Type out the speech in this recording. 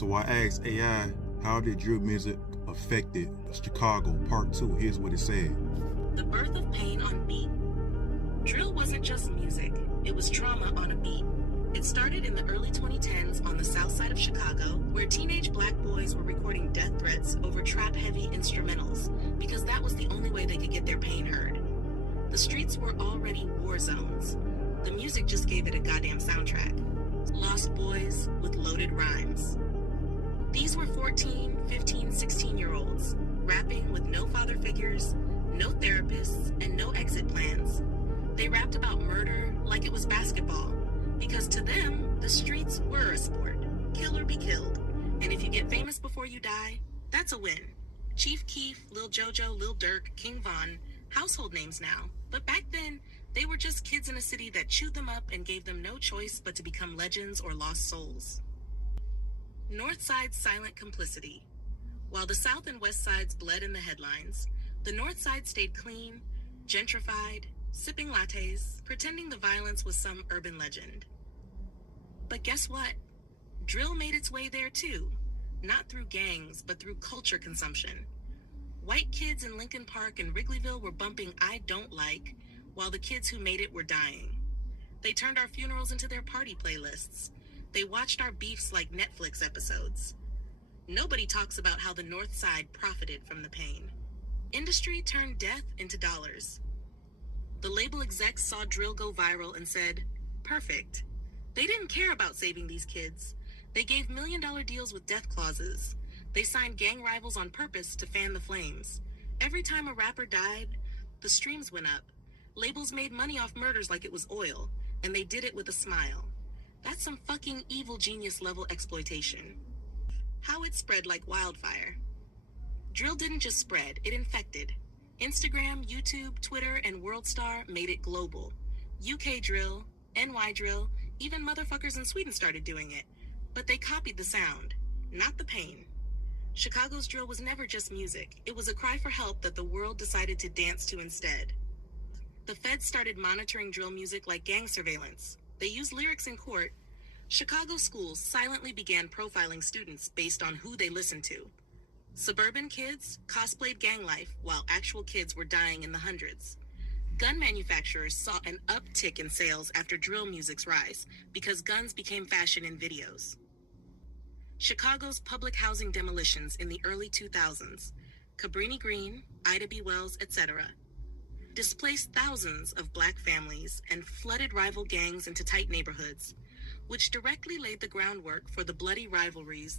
So I asked AI, how did drill music affected Chicago? Part 2, here's what it said. The birth of pain on beat. Drill wasn't just music, it was trauma on a beat. It started in the early 2010s on the south side of Chicago, where teenage black boys were recording death threats over trap-heavy instrumentals, because that was the only way they could get their pain heard. The streets were already war zones. The music just gave it a goddamn soundtrack. Lost boys with loaded rhymes. These were 14, 15, 16-year-olds, rapping with no father figures, no therapists, and no exit plans. They rapped about murder like it was basketball, because to them, the streets were a sport. Kill or be killed. And if you get famous before you die, that's a win. Chief Keef, Lil Jojo, Lil Durk, King Von, household names now. But back then, they were just kids in a city that chewed them up and gave them no choice but to become legends or lost souls. North Side's silent complicity. While the South and West Sides bled in the headlines, the North Side stayed clean, gentrified, sipping lattes, pretending the violence was some urban legend. But guess what? Drill made its way there too, not through gangs, but through culture consumption. White kids in Lincoln Park and Wrigleyville were bumping I Don't Like, while the kids who made it were dying. They turned our funerals into their party playlists. They watched our beefs like Netflix episodes. Nobody talks about how the North Side profited from the pain. Industry turned death into dollars. The label execs saw Drill go viral and said, perfect. They didn't care about saving these kids. They gave million-dollar deals with death clauses. They signed gang rivals on purpose to fan the flames. Every time a rapper died, the streams went up. Labels made money off murders like it was oil, and they did it with a smile. That's some fucking evil genius level exploitation. How it spread like wildfire. Drill didn't just spread, it infected. Instagram, YouTube, Twitter, and WorldStar made it global. UK drill, NY drill, even motherfuckers in Sweden started doing it. But they copied the sound, not the pain. Chicago's drill was never just music. It was a cry for help that the world decided to dance to instead. The feds started monitoring drill music like gang surveillance. They used lyrics in court. Chicago schools silently began profiling students based on who they listened to. Suburban kids cosplayed gang life while actual kids were dying in the hundreds. Gun manufacturers saw an uptick in sales after drill music's rise because guns became fashion in videos. Chicago's public housing demolitions in the early 2000s, Cabrini Green, Ida B. Wells, etc., displaced thousands of black families and flooded rival gangs into tight neighborhoods, which directly laid the groundwork for the bloody rivalries